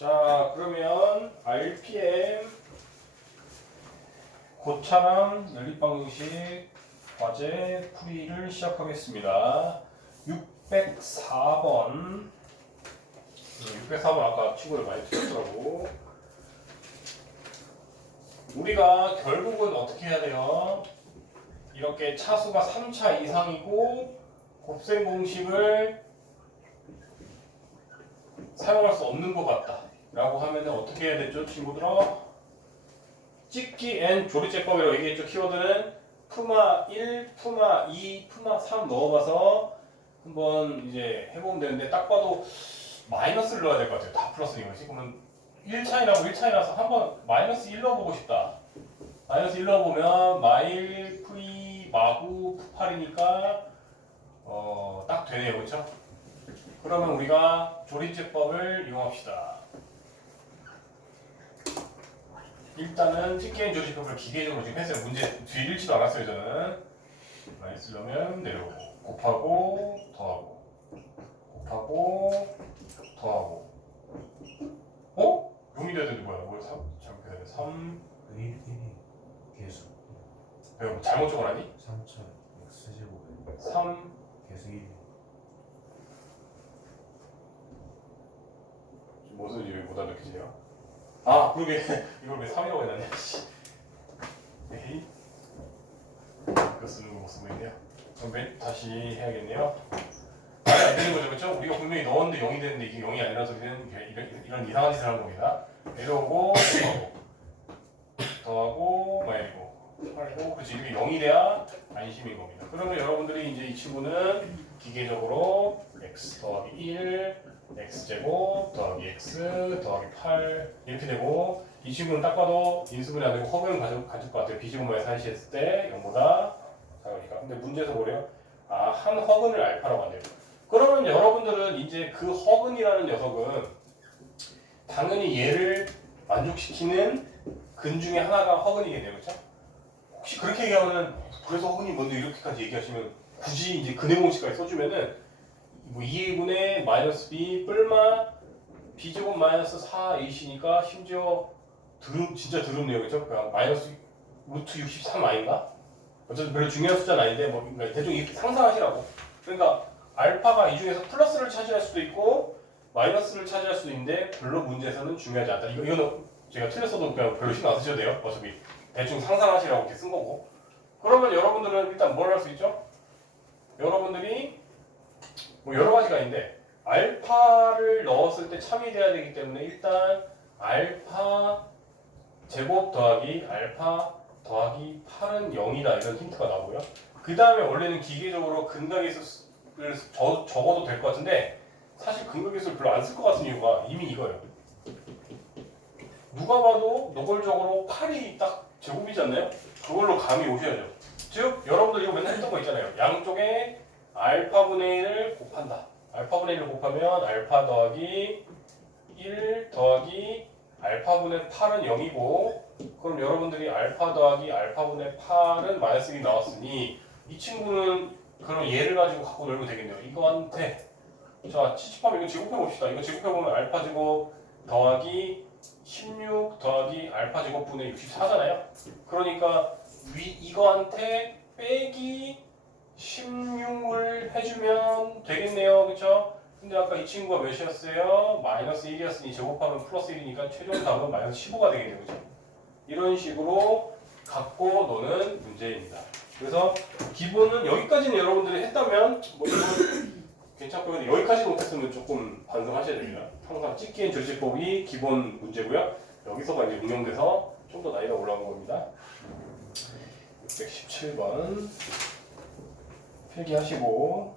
자, 그러면 RPM 고차랑 연립방정식 과제 풀이를 시작하겠습니다. 604번 604번 아까 친구들 많이 틀렸더라고. 우리가 결국은 어떻게 해야 돼요? 이렇게 차수가 3차 이상이고 곱셈 공식을 사용할 수 없는 것 같다 라고 하면 어떻게 해야 되죠, 친구들아? 찍기 N 조리제법이라고 얘기했죠. 키워드는 푸마 1, 푸마 2, 푸마 3 넣어봐서 한번 이제 해보면 되는데, 딱 봐도 마이너스를 넣어야 될 것 같아요. 다 플러스인 거지. 그러면 1차이라고 1차이라서 한번 마이너스 1 넣어보고 싶다. 마이너스 1 넣어보면 마일, 푸이, 마구, 푸팔이니까 딱 되네요. 그렇죠? 그러면 우리가 조리제법을 이용합시다. 일단은 찍기엔 조리제법을 기계적으로 지금 했어요. 문제 뒤에 읽지도 않았어요. 저는 마이너스 넣으면 내려오고, 곱하고 더하고, 곱하고 더하고. 용이 돼야 되는데 뭐야? 뭐 잘못해야 돼. 3 1이 계수 내가 뭐 잘못 적어놨니? 3차 x제곱에 3 계수 1이 무슨 일을 못 알아듣지요? 아, 그러게 이걸 왜 3이라고 해놨냐? 에이, 이거 쓰는 거 못 쓰고 있네요. 그럼 다시 해야겠네요. 말이 안 되는 거죠, 그렇죠? 우리가 분명히 넣었는데 0이 되는데 이게 0이 아니라서 우리는 이런 이상한 짓을 하는 겁니다. 내려오고 더하고 마이너고 하고, 그렇지. 이게 0이 돼야 안심인 겁니다. 그러면 여러분들이 이제 이 친구는 기계적으로 x 더하기 1, x제곱 더하기 x 더하기 8 이렇게 되고, 이 친구는 딱 봐도 인수분해 안 되고 허근을 가질 것 같아요. b제곱만에 사이시했을 때 0보다 작으니까. 근데 문제에서 뭐래요? 아, 한 허근을 알파라고 한대요. 그러면 여러분들은 이제 그 허근이라는 녀석은 당연히 얘를 만족시키는 근 중에 하나가 허근이겠네요. 그렇죠? 혹시 그렇게 얘기하면은 그래서 허근이 뭔데 이렇게까지 얘기하시면 굳이 이제 근해 공식까지 써주면은 뭐 2a분의 마이너스 b 뿔마 b제곱 마이너스 4ac니까 심지어 진짜 드럽네요. 그렇죠? 그러니까 마이너스 루트 63 아닌가? 어쨌든 별로 중요한 숫자는 아닌데 뭐 대충 이렇게 상상하시라고. 그러니까 알파가 이 중에서 플러스를 차지할 수도 있고 마이너스를 차지할 수도 있는데 별로 문제에서는 중요하지 않다. 이거는 제가 틀렸어도 그냥 별로 신경 안 쓰셔도 돼요. 어차피 대충 상상하시라고 이렇게 쓴 거고. 그러면 여러분들은 일단 뭘 할 수 있죠? 여러분들이 뭐 여러 가지가 있는데 알파를 넣었을 때 참이 돼야 되기 때문에 일단 알파 제곱 더하기 알파 더하기 8은 0이다 이런 힌트가 나오고요. 그 다음에 원래는 기계적으로 근각계수를 적어도 될 것 같은데 사실 근각계수를 별로 안 쓸 것 같은 이유가 이미 이거예요. 누가 봐도 노골적으로 8이 딱 제곱이지 않나요? 그걸로 감이 오셔야죠. 즉 여러분들 이거 맨날 했던 거 있잖아요. 양쪽에 알파분의 1을 곱한다. 알파분의 1을 곱하면 알파 더하기 1 더하기 알파분의 8은 0이고, 그럼 여러분들이 알파 더하기 알파분의 8은 마이너스 1이 나왔으니 이 친구는 그럼 얘를 가지고 갖고 놀면 되겠네요. 이거한테 자, 치집하면 이거 제곱해 봅시다. 이거 제곱해 보면 알파 제곱 더하기 16 더하기 알파 제곱분의 64잖아요. 그러니까 이거한테 빼기 16을 해주면 되겠네요. 그쵸? 근데 아까 이 친구가 몇이었어요? 마이너스 1이었으니 제곱하면 플러스 1이니까 최종 답은 마이너스 15가 되겠네요. 그쵸? 이런 식으로 갖고 노는 문제입니다. 그래서 기본은 여기까지는 여러분들이 했다면 뭐 이건 괜찮고, 근데 여기까지 못했으면 조금 반성하셔야 됩니다. 항상 찍기엔 조리제법이 기본 문제고요. 여기서가 이제 응용돼서 좀 더 나이가 올라온 겁니다. 617번 필기하시고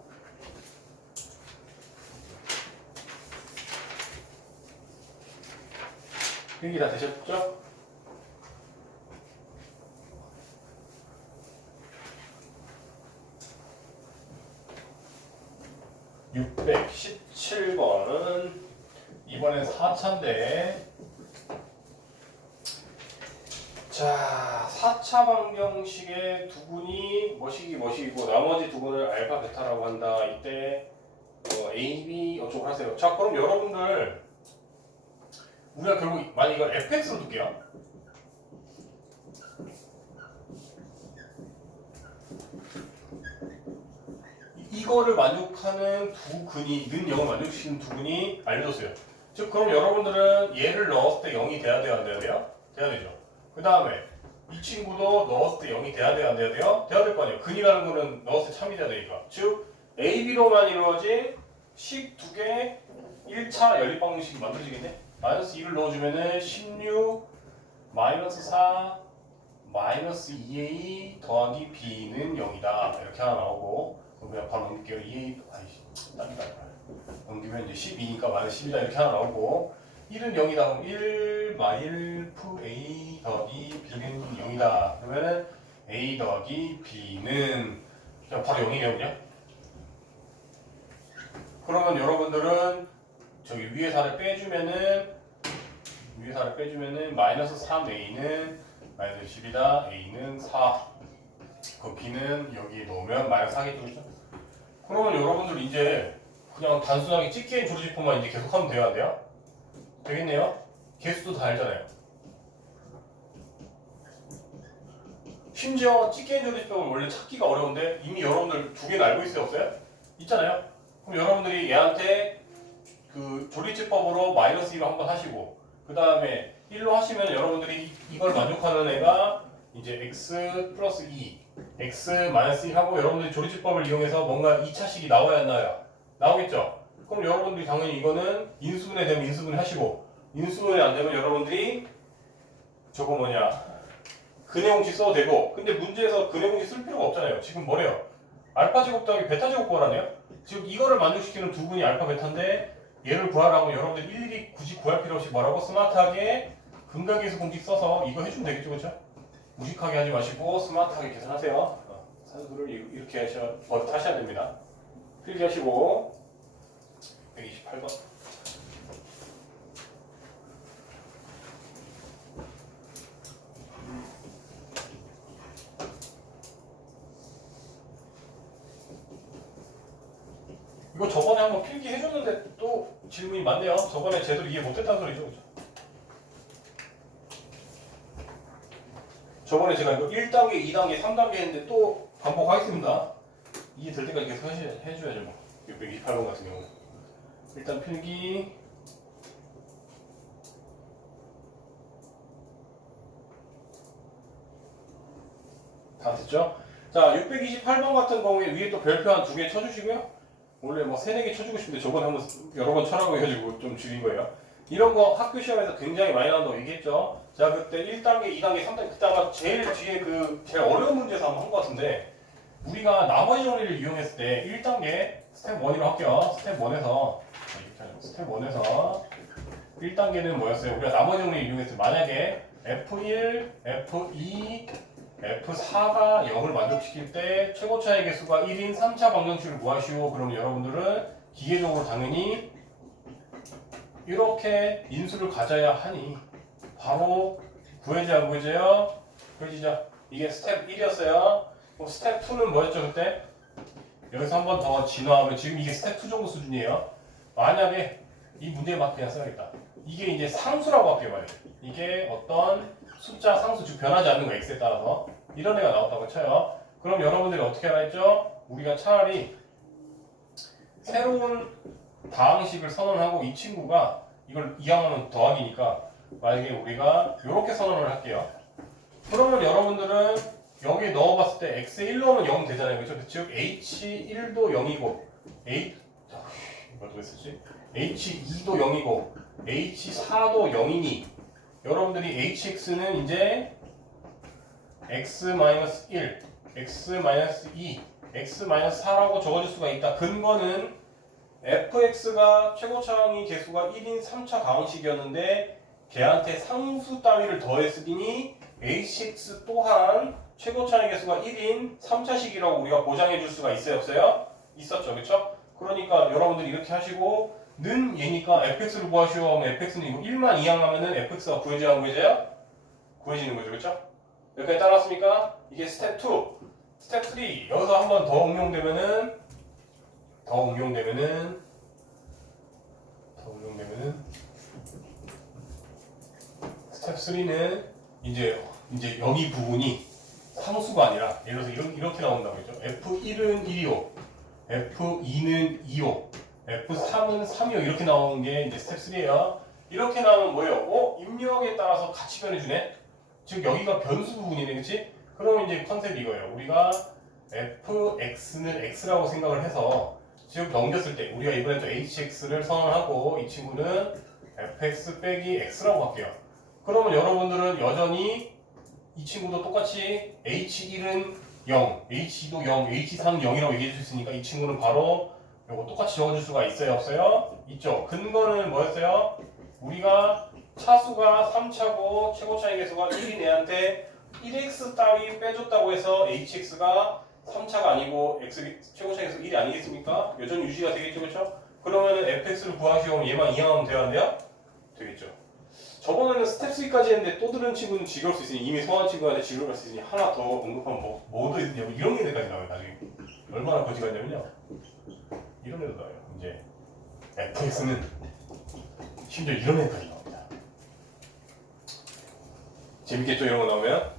필기 다 되셨죠? (617번은) 이번엔 4차인데, 자, 4차 방정식의 두분이 뭐시기고 나머지 두 분을 알파 베타라고 한다. 이때 A, B 어쩌고 하세요. 자, 그럼 여러분들 우리가 결국 만약 이걸 fx로 둘게요. 이거를 만족하는 두 근이 는 0을 만족시키는 두 근이 알려졌어요. 즉 그럼 여러분들은 얘를 넣었을 때 0이 돼야 돼요? 안 돼야 돼요? 돼야 되죠. 그 다음에 이 친구도 넣었을 때 0이 돼야 돼요? 안 돼야 돼요? 돼야 될 거 아니에요. 근이라는 거는 넣었을 때 참이 돼야 되니까. 즉 A, B로만 이루어진 식 두 개 1차 연립방정식이 만들어지겠네. 마이너스 2를 넣어주면은 16 마이너스 4 마이너스 2A 더하기 B는 0이다. 이렇게 하나 나오고 그냥 바로 넘길게요. 2A 아이씨 땀이다. 넘기면 이제 12니까 마이너스 10이다. 이렇게 하나 나오고 1은 0이다. 그럼 1 마일프 A 더하기 B는 0이다. 그러면은 A 더하기 B는 그냥 바로 0이네요. 그냥. 그러면 여러분들은 저기 위에 4를 빼주면은 마이너스 3A는 마이너스 10이다. A는 4. 그 B는 여기에 넣으면 마이너스 4겠죠. 그렇죠? 그러면 여러분들 이제 그냥 단순하게 찌개인 조리지포만 이제 계속 하면 돼요? 안 돼요? 되겠네요? 개수도 다 알잖아요. 심지어 찌개인 조리지법은 원래 찾기가 어려운데 이미 여러분들 두 개는 알고 있어요? 없어요? 있잖아요? 그럼 여러분들이 얘한테 그 조리지법으로 마이너스 1로 한번 하시고 그 다음에 1로 하시면 여러분들이 이걸 만족하는 애가 이제 x 플러스 2 x 마이너스 1 하고 여러분들이 조리지법을 이용해서 뭔가 2차식이 나와야 하나요? 나오겠죠? 그럼 여러분들이 당연히 이거는 인수분해 되면 인수분해 하시고 인수분해 안 되면 여러분들이 저거 뭐냐 근해 공식 써도 되고 근데 문제에서 근해 공식 쓸 필요가 없잖아요. 지금 뭐래요? 알파 제곱 더하기 베타 제곱 구하라네요? 지금 이거를 만족시키는 두 분이 알파 베타인데 얘를 구하라고 여러분들 일일이 굳이 구할 필요 없이 뭐라고 스마트하게 근각계수 공식 써서 이거 해주면 되겠죠, 그렇죠? 무식하게 하지 마시고 스마트하게 계산하세요. 산수를 이렇게 하셔야 됩니다. 필기하시고 128번. 이거 저번에 한번 필기 해줬는데 또 질문이 많네요. 저번에 제대로 이해 못했다는 소리죠, 그렇죠? 저번에 제가 이거 1단계, 2단계, 3단계 했는데 또 반복하겠습니다. 이해될 때까지 계속 해줘야죠. 뭐. 628번 같은 경우. 일단 필기. 다 됐죠? 자, 628번 같은 경우에 위에 또 별표 한 두 개 쳐주시고요. 원래 뭐 3, 4개 쳐주고 싶은데 저번에 한번 여러 번 쳐라고 해가지고 좀 줄인 거예요. 이런 거 학교 시험에서 굉장히 많이 나온다고 얘기했죠. 자, 그때 1단계, 2단계, 3단계, 그때가 제일 뒤에 제일 어려운 문제에서 한번 한 것 같은데 우리가 나머지 정리를 이용했을 때 1단계 스텝 1으로 할게요. 스텝 1에서 스텝 1에서 1단계는 뭐였어요? 우리가 나머지 정리를 이용했을 때 만약에 F1, F2, F4가 0을 만족시킬 때 최고차의 개수가 1인 3차 방정식을 구하시오. 그럼 여러분들은 기계적으로 당연히 이렇게 인수를 가져야 하니 바로 구해져 안 구해져요? 구해지죠. 이게 스텝 1이었어요. 그럼 스텝 2는 뭐였죠 그때? 여기서 한 번 더 진화하면 지금 이게 스텝 2 정도 수준이에요. 만약에 이 문제에 맞게 그냥 써야겠다. 이게 이제 상수라고 할게요. 만약에 이게 어떤 숫자 상수 즉 변하지 않는 거 x에 따라서 이런 애가 나왔다고 쳐요. 그럼 여러분들이 어떻게 하라 했죠? 우리가 차라리 새로운 다항식을 선언하고 이 친구가 이걸 이항하면 더하기니까 만약에 우리가 이렇게 선언을 할게요. 그러면 여러분들은 여기에 넣어봤을 때 x에 1 넣으면 0 되잖아요. 그렇죠? 즉 h1도 0이고 이걸 어떻게 쓰지? h2도 0이고 h4도 0이니 여러분들이 hx는 이제 x-1, x-2, x-4라고 적어줄 수가 있다. 근거는 fx가 최고차항의 개수가 1인 3차 가항식이었는데 걔한테 상수 따위를 더했으니 hx 또한 최고차항의 개수가 1인 3차식이라고 우리가 보장해 줄 수가 있어요? 없어요? 있었죠. 그렇죠? 그러니까 여러분들이 이렇게 하시고 는 얘니까 fx를 구하시오 하면 fx는 이거 1만 이항하면은 fx가 구해져야 안 구해져요? 구해지는 거죠. 그렇죠? 여기까지 따라왔습니까? 이게 스텝 2. 스텝 3. 여기서 한 번 더 응용되면은 스텝 3는 이제 여기 부분이 상수가 아니라 예를 들어서 이렇게 나온다고 했죠. F1은 1이요, F2는 2요, F3은 3이요 이렇게 나오는 게 이제 스텝 3예요. 이렇게 나오면 뭐예요? 입력에 따라서 같이 변해주네. 즉 여기가 변수 부분이네, 그렇지? 그러면 이제 컨셉이 이거예요. 우리가 fx는 x라고 생각을 해서 즉 넘겼을 때 우리가 이번에도 hx를 선언하고 이 친구는 fx 빼기 x라고 할게요. 그러면 여러분들은 여전히 이 친구도 똑같이 h1은 0, h2도 0, h3은 0이라고 얘기해 줄 수 있으니까 이 친구는 바로 요거 똑같이 적어줄 수가 있어요, 없어요? 있죠. 근거는 뭐였어요? 우리가 차수가 3차고 최고 차이 계수가 1인 애한테 1x 따위 빼줬다고 해서 hx가 3차가 아니고 x 최고 차이 계수 1이 아니겠습니까? 여전히 유지가 되겠죠, 그렇죠? 그러면 fx를 구하시면 얘만 이항하면 돼야 안 돼요? 되겠죠. 저번에는 스텝 3까지 했는데 또 들은 친구는 지겨울 수 있으니 이미 소환 친구한테 지겨울 수 있으니 하나 더 언급하면 뭐도 있냐 이런 게 내까지 나와요. 나중에 얼마나 거지 같냐면요. 이런 애도 나와요. 이제 fx는 심지어 이런 애까지 나옵니다. 재밌겠죠? 이런 거 나오면?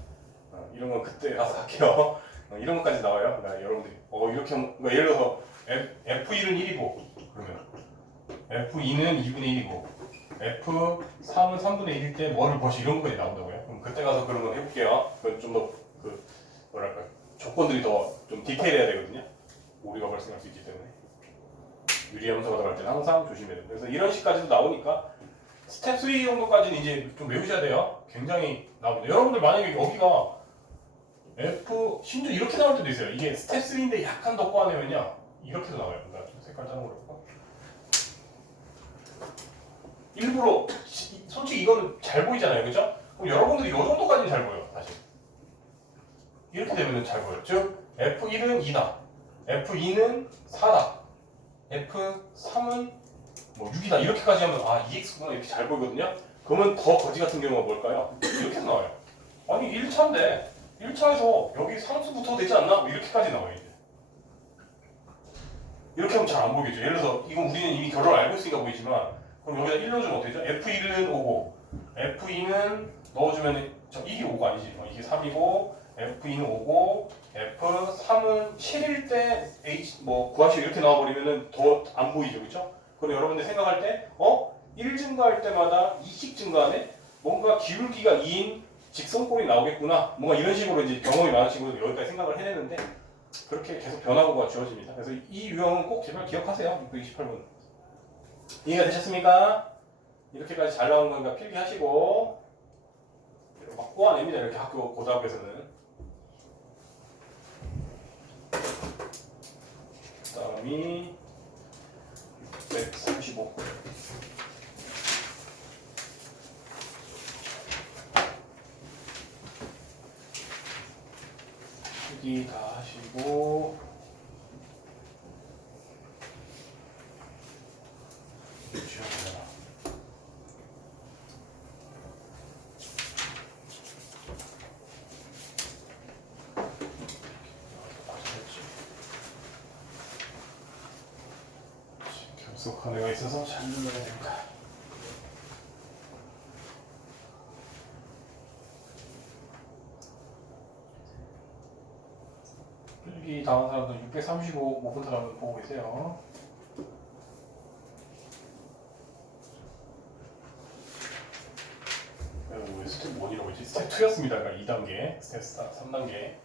이런 건 그때 가서 할게요. 이런 것까지 나와요. 여러분들이 이렇게 하면 예를 들어서 F1은 1이고 그러면 F2는 2분의 1이고 F3은 3분의 1일 때 뭐를 보시 이런 것까지 나온다고요? 그럼 그때 가서 그런 거 해볼게요. 그건 좀 더 뭐랄까 조건들이 더 좀 디테일해야 되거든요. 오류가 발생할 수 있기 때문에 유리함수가 들어갈 때는 항상 조심해야 돼요. 그래서 이런 식까지도 나오니까 스텝 3 정도까지는 이제 좀 외우셔야 돼요. 굉장히 나옵니다. 여러분들 만약에 여기가 F 심지어 이렇게 나올 때도 있어요. 이게 스텝 3인데 약간 더 꼬아내면요 이렇게도 나와요. 그러니까 좀 색깔 짜는 걸로 해볼까? 일부러 솔직히 이거는 잘 보이잖아요, 그죠? 그럼 여러분들이 이 정도까지는 잘 보여요, 사실. 이렇게 되면은 잘 보여요. 즉 F1은 2다, F2는 4다, F3은 뭐 6이다 이렇게까지 하면 2x구나 이렇게 잘 보이거든요. 그러면 더 거지 같은 경우가 뭘까요? 이렇게 나와요. 아니 1차인데 1차에서 여기 상수부터 되지 않나? 뭐 이렇게까지 나와요. 이제. 이렇게 하면 잘 안 보이겠죠. 예를 들어서 이건 우리는 이미 결론을 알고 있으니까 보이지만 그럼 여기다 1 넣어주면 어떻게 되죠? F1은 5고 F2는 넣어주면 1이 5가 아니지. 이게 3이고 F2는 5고 F3은 7일 때 H 구하시오 이렇게 나와버리면은 더 안 보이죠, 그렇죠? 그럼 여러분들 생각할 때 1 증가할 때마다 2씩 증가하네? 뭔가 기울기가 2인 직선꼴이 나오겠구나. 뭔가 이런 식으로 이제 경험이 많은 친구들 여기까지 생각을 해내는데 그렇게 계속 변화구가 주어집니다. 그래서 이 유형은 꼭 제발 기억하세요. 628번. 이해가 되셨습니까? 이렇게까지 잘 나온 거니까 필기하시고 막 꼬아냅니다. 이렇게 학교 고등학교에서는. 다음이 635. 필기 다 하시고 지워보자. 접속한 애가 있어서 잘 눌러야 됩니다. 필기 당한 사람들 635 못 본 사람은 보고 계세요. 왜 스텝 1이라고 했지? 스텝 2였습니다. 그러니까 2단계, 스텝 3단계.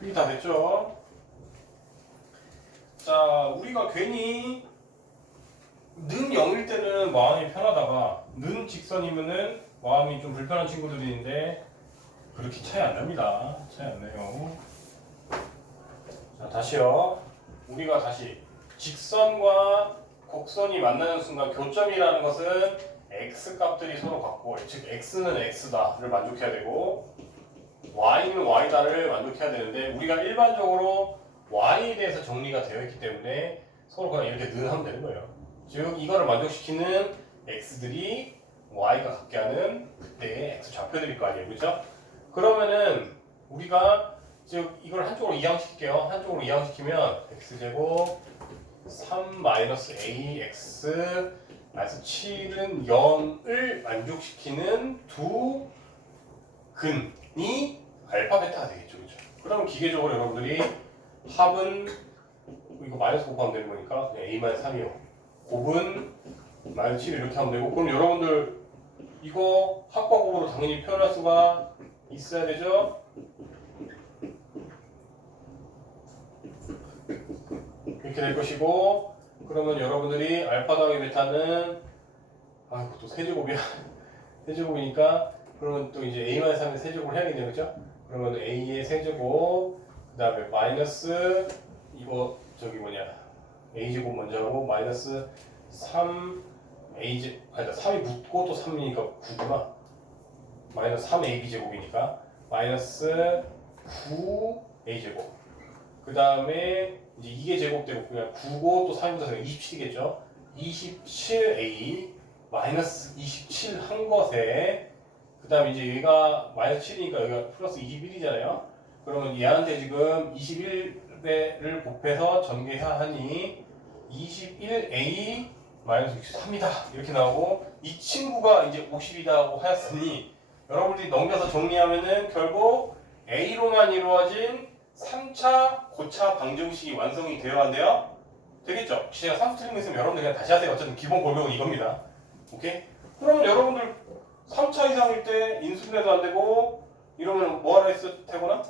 그게 다 됐죠? 자, 우리가 괜히 는 0일 때는 마음이 편하다가 는 직선이면은 마음이 좀 불편한 친구들이 있는데 그렇게 차이 안 납니다. 차이 안 나요. 자, 다시요. 우리가 다시 직선과 곡선이 만나는 순간 교점이라는 것은 x 값들이 서로 같고, 즉 x는 x다를 만족해야 되고 y는 y다를 만족해야 되는데 우리가 일반적으로 y에 대해서 정리가 되어 있기 때문에 서로 그냥 이렇게 는 하면 되는 거예요. 즉 이거를 만족시키는 x들이 y가 같게 하는 그때의 x 좌표들일 거 아니에요, 그렇죠? 그러면은 우리가 즉 이걸 한쪽으로 이항시킬게요. 한쪽으로 이항시키면 x제곱 3-ax 7은 0을 만족시키는 두 근이 알파 베타가 되겠죠, 그렇죠? 그러면 기계적으로 여러분들이 합은 이거 마이너스 곱하면 되는 거니까 그냥 a-3이요. 곱은 마이너스 7 이렇게 하면 되고, 그럼 여러분들 이거 합과 곱으로 당연히 표현할 수가 있어야 되죠? 이렇게 될 것이고, 그러면 여러분들이 알파 더하기 베타는 아이고 또 세제곱이야. 세제곱이니까 그러면 또 이제 a-3의 세제곱을 해야겠네요, 그렇죠? 그러면 a의 세제곱 그 다음에 마이너스 이거 저기 뭐냐 a제곱 먼저 하고 마이너스 3 a제 아니다 3이 붙고 또 3이니까 9구나. 마이너스 3ab 제곱이니까 마이너스 9 a제곱. 그 다음에 이제 이게 제곱되고 그냥 9고 또 3이부터 27이겠죠. 27a 마이너스 27 한 것에 그 다음에 이제 얘가 마이너스 7이니까 여기가 플러스 21이잖아요. 그러면 얘한테 지금 21배를 곱해서 전개해야 하니 21a 마이너스 63이다 이렇게 나오고, 이 친구가 이제 50이다고 하였으니 여러분들이 넘겨서 정리하면은 결국 a로만 이루어진 3차 고차 방정식이 완성이 되어야 한대요. 되겠죠? 혹시 제가 산수 틀린 거 있으면 여러분들 그냥 다시 하세요. 어쨌든 기본 골격은 이겁니다. 오케이? 그러면 여러분들 3차 이상일 때 인수분해도 안 되고 이러면 뭐 하라 했어, 태곤아?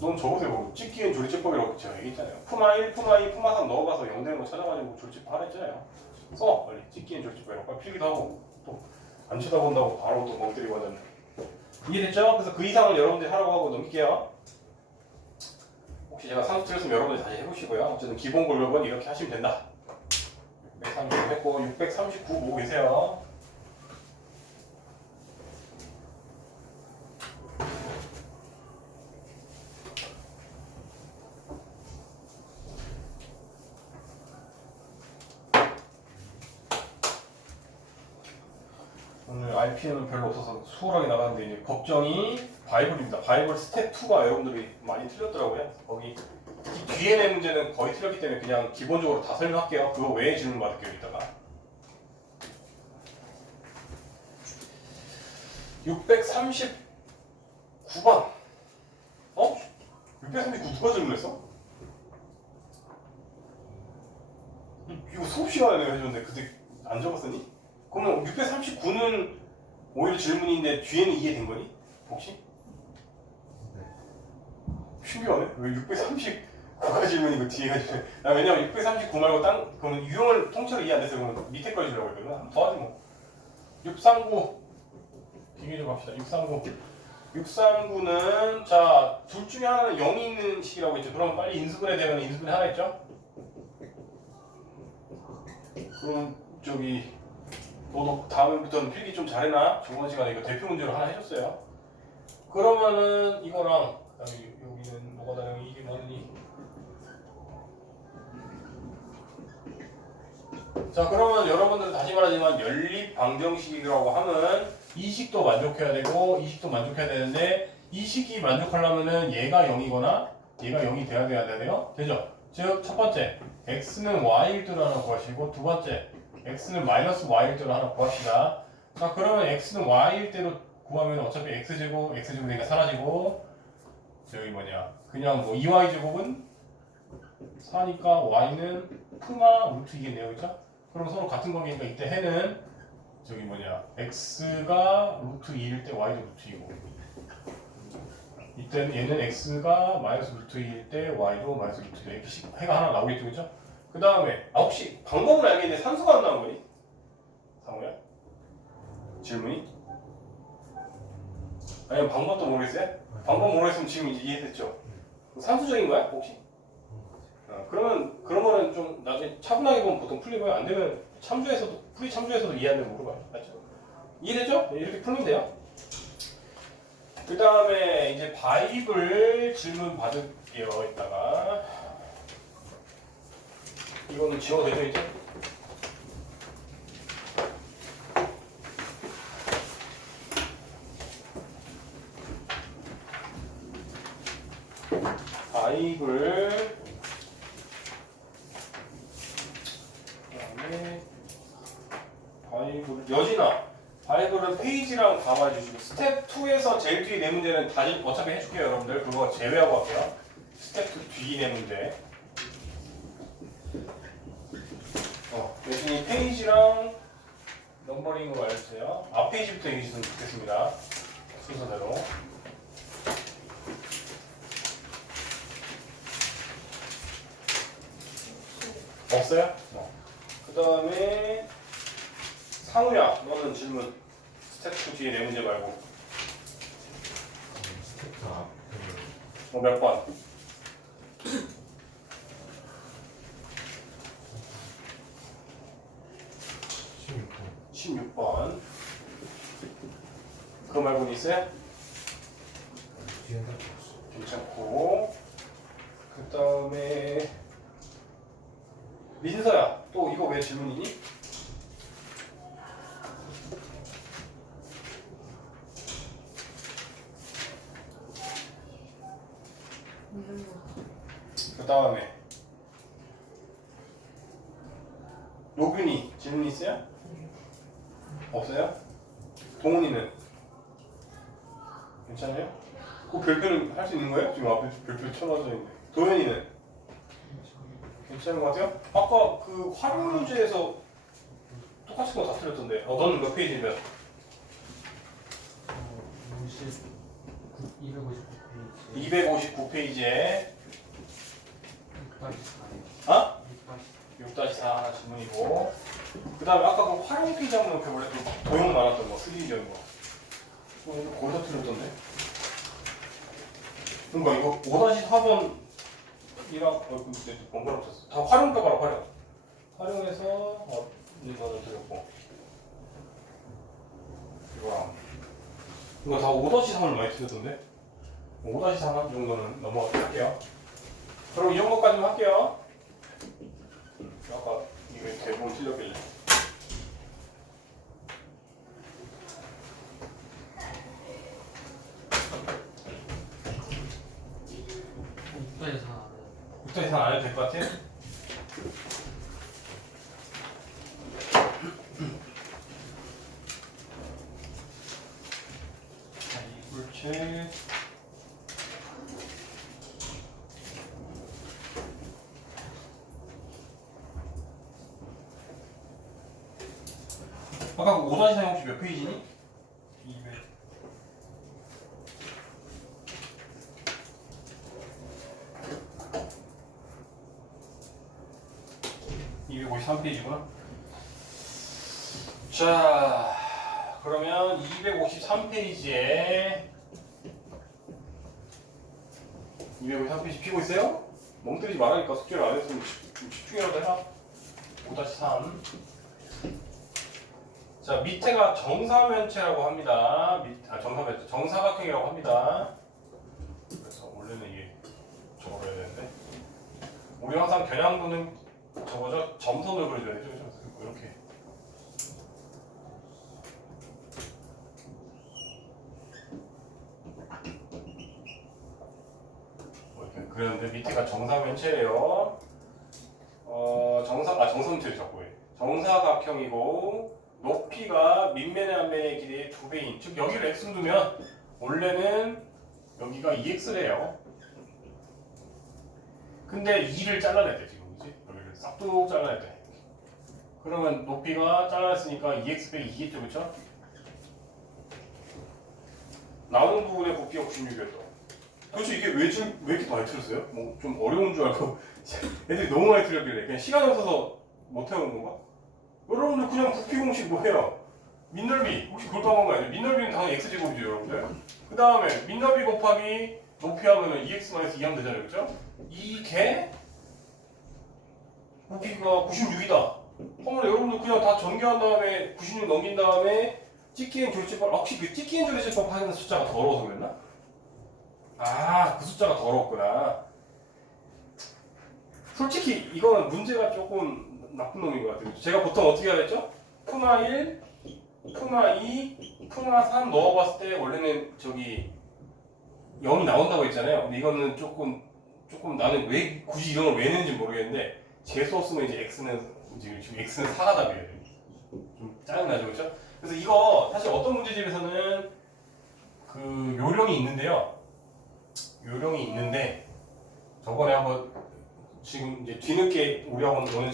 넌 적으세요. 찍기엔 조리집법이라고 제가 얘기했잖아요. 푸마 1, 푸마 2, 푸마 3 넣어가서 0 되는 거 찾아가지고 조리집 하라 했잖아요. 써! 빨리. 찍기엔 조리집법이라고. 빨리 필기도 하고 또 안 쳐다본다고 바로 또 멍때리고 하잖아요. 이해됐죠? 그래서 그 이상을 여러분들이 하라고 하고 넘길게요. 혹시 제가 산수 틀렸으면 여러분들 다시 해보시고요. 어쨌든 기본 골격은 이렇게 하시면 된다. 630 했고 639 보고 계세요. 오늘 RPM은 별로 없어서 수월하게 나가는데 이제 걱정이 바이블입니다. 바이블 스텝 2가 여러분들이 많이 틀렸더라고요. 거기 이 뒤에 내 문제는 거의 틀렸기 때문에 그냥 기본적으로 다 설명할게요. 그거 외에 질문 받을게요, 이따가. 639번. 어? 639 누가 질문했어? 이거 수업 시간에 내가 해줬는데 그때 안 적었었니? 그러면 639는 오히려 질문인데 뒤에는 이해된 거니? 혹시? 신기하네. 왜 639가 질문이고 뒤에가 질문? 나 왜냐면 639 말고 그러면 유형을 통째로 이해 안 돼서 그러면 밑에 거 해주려고 했거든. 한번 더 하지 뭐. 639 비교 좀 합시다. 639는 자, 둘 중에 하나는 0이 있는 식이라고 했죠. 그럼 빨리 인수분해 되면 인수분해 하나 있죠? 그럼 저기 너도 다음부터는 필기 좀 잘해놔. 저번 시간에 이거 대표 문제로 하나 해줬어요. 그러면은 이거랑 그다음에 여기는 뭐가 다르고 이게 뭐니? 자, 그러면 여러분들은 다시 말하지만 연립 방정식이라고 하면 이 식도 만족해야 되고 이 식도 만족해야 되는데 이 식이 만족하려면은 얘가 0이거나 얘가 0이 돼야 돼요? 되죠? 즉 첫 번째 x는 y일 때로 하나 구하시고 두 번째 x는 마이너스 y일 때로 하나 구합시다. 자, 그러면 x는 y일 때로 구하면 어차피 x제곱 x제곱이니까 사라지고 저기 뭐냐 그냥 뭐 2y 제곱은 4니까 y는 푸마 루트 2겠네요, 그렇죠? 그럼 서로 같은 관계니까 이때 해는 저기 뭐냐 x가 루트 2일 때 y도 루트 2고 이때는 얘는 x가 마이너스 루트 2일 때 y도 마이너스 루트 2 이렇게 해가 하나 나오겠죠, 그죠? 그 다음에 혹시 방법은 알겠는데 산수가 안 나온 거니? 상호야? 질문이? 아니면 방법도 모르겠어요? 방법 모르겠으면 지금 이제 이해됐죠? 산수적인 거야 혹시? 그러면은 좀 나중에 차분하게 보면 보통 풀리고요. 안 되면 풀이 참조에서도 이해 안 되면 물어봐요. 맞죠? 이해됐죠? 네, 이렇게 풀면 돼요. 그 다음에 이제 바입을 질문 받을게요. 이따가 이거는 지워도 되죠 이제? 바입을 그다음에 바이블 여진아 바이블은 페이지랑 담아주시고 스텝 2에서 제일 뒤에 네 문제는 다 어차피 해줄게요 여러분들. 그거 제외하고 할게요. 스텝 2 뒤에 네 문제. 여진이 페이지랑 넘버링으로 알려주세요. 앞 페이지부터 얘기해주시면 좋겠습니다. 순서대로. 없어요? 그 다음에 상우야, 너는 질문. 스텝 2 뒤에 네 문제 말고. 스텝 앞에 몇 번? 16번. 그거 말고는 있어요? 뒤에는 딱히 없어. 괜찮고. 그 다음에 민서야, 또 이거 왜 질문이니? 그 다음에 노균이 질문 있어요? 없어요? 동훈이는? 괜찮아요? 그 별표는 할 수 있는 거예요? 지금 앞에 별표 쳐놔져 있는데. 도현이는? 괜찮은 것 같아요? 아까 그 활용 문제에서 똑같은 거 다 틀렸던데. 너는 몇 페이지면? 259페이지에 6-4 하나 질문이고. 그 다음에 아까 그 활용 페이지 한번 이렇게 원래 그 도형 많았던 거, 3D적인 거. 거기다 틀렸던데. 그러니까 이거 5-4번이랑 근데 번거롭졌어. 다 활용표가라 활용. 활용해서 이거는 틀렸고. 이거 다 5-3을 많이 틀렸던데. 5-3 정도는 넘어갈게요. 그럼 이런 것까지만 할게요. 아까 이게 대부분 틀렸길래. 국자 이상 안 해도 될 것 같아? 이불체 아까 그 5-3 혹시 몇 페이지니? 253페이지구나. 자, 그러면 253페이지에 253페이지 피고 있어요? 멍 때리지 말라니까. 숙제를 안 했으면 좀 집중이라도 해라. 5-3. 자, 밑에가 정사면체라고 합니다. 정사면체, 정사각형이라고 합니다. 그래서 원래는 이게 저거로 해야 되는데 우리 항상 겨냥도는 저거죠? 점선을 그려줘야 되죠? 이렇게. 이렇게 그렸는데 밑에가 정사면체예요. 정사면체를 잡고 해. 정사각형이고 높이가 밑면의 앞면의 길이의 2배인, 즉 여기를 x로 두면 원래는 여기가 2x래요. 근데 2를 잘라냈대 지금, 그지? 여기를 싹둑 잘라냈대. 그러면 높이가 잘랐으니까 2x 빼기 2겠죠, 그쵸? 남은 부분의 부피가 96이었다. 도대체 이게 왜 이렇게 많이 틀렸어요? 뭐 좀 어려운 줄 알고 애들이 너무 많이 틀렸길래 그냥 시간이 없어서 못 해온 건가? 여러분들 그냥 부피 공식 뭐예요? 민넓이 혹시 그걸 까먹은 거 아니에요? 민넓이는 당연히 x제곱이죠 여러분들. 그 다음에 민넓이 곱하기 높이 하면은 2x-2 하면 되잖아요, 그쵸? 이게 부피가 96이다. 그러면 여러분들 그냥 다 전개한 다음에 96 넘긴 다음에 찍기엔 조리제법, 혹시 그 찍기엔 조리제법 하는 숫자가 더러워서 그랬나? 아, 그 숫자가 더러웠구나. 솔직히 이거는 문제가 조금 나쁜 놈인 것 같아요. 제가 보통 어떻게 해야 됐죠? 푸마 1, 푸마 2, 푸마 3 넣어봤을 때 원래는 저기 0이 나온다고 했잖아요. 근데 이거는 조금 나는 왜 굳이 이런 걸 왜 내는지 모르겠는데 재수 없으면 이제 x는 지금 x는 4가 답이에요. 좀 짜증나죠, 그렇죠? 그래서 이거 사실 어떤 문제집에서는 그 요령이 있는데요. 요령이 있는데 저번에 한번 지금 이제 뒤늦게 우리 학원 오는